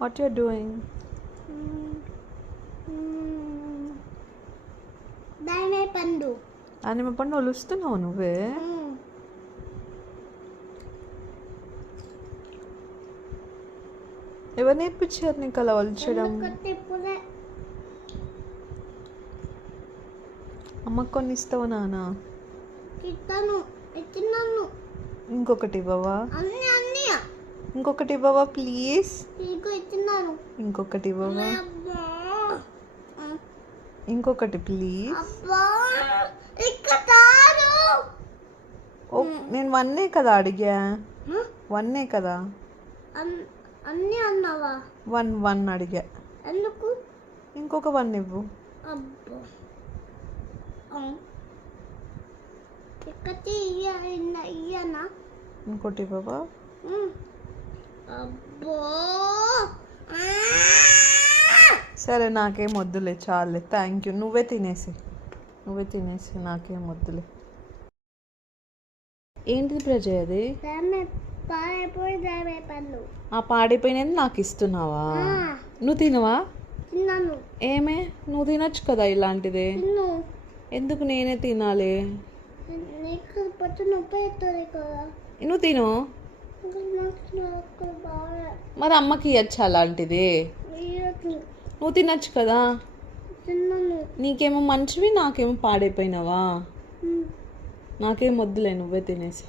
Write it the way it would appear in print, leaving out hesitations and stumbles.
What you are doing? దానిమ్మ పండు ఒలుస్తున్నావు నువ్వే? ఎవరు నేర్పించారు నీకు అలా ఒలిచడం? అమ్మకు కొన్ని ఇస్తావా నాన్న? ఇంకొకటి ఇవ్వవా? ఇంకొకటి ఇవ్వవా ప్లీజ్? ఇంకొకటి ఇవ్వవా? ఇంకొకటి ప్లీజ్. నేను 1 కదా అడిగా. 1 కదా. 1 అడిగా. ఎందుకు? ఇంకొక 1 ఇవ్వు. ఇంకోటి ఇవ్వవా? సరే నాకేం వద్దులే, చాలే, థ్యాంక్ యూ. నువ్వే తినేసి నాకేం వద్దులే. ఏంటిది ప్రజయ్ అది? ఆ పాడైపోయినది నాకు ఇస్తున్నావా? నువ్వు తినవా? ఏమే, నువ్వు తినొచ్చు కదా ఇలాంటిదే. ఎందుకు నేనే తినాలి? నువ్వు తిను. మరి అమ్మకి ఇవ్వచ్చు అలాంటిది. నువ్వు తినొచ్చు కదా. నీకేమో మంచివి, నాకేమో పాడైపోయినావా? నాకేం వద్దులే, నువ్వే తినేసి.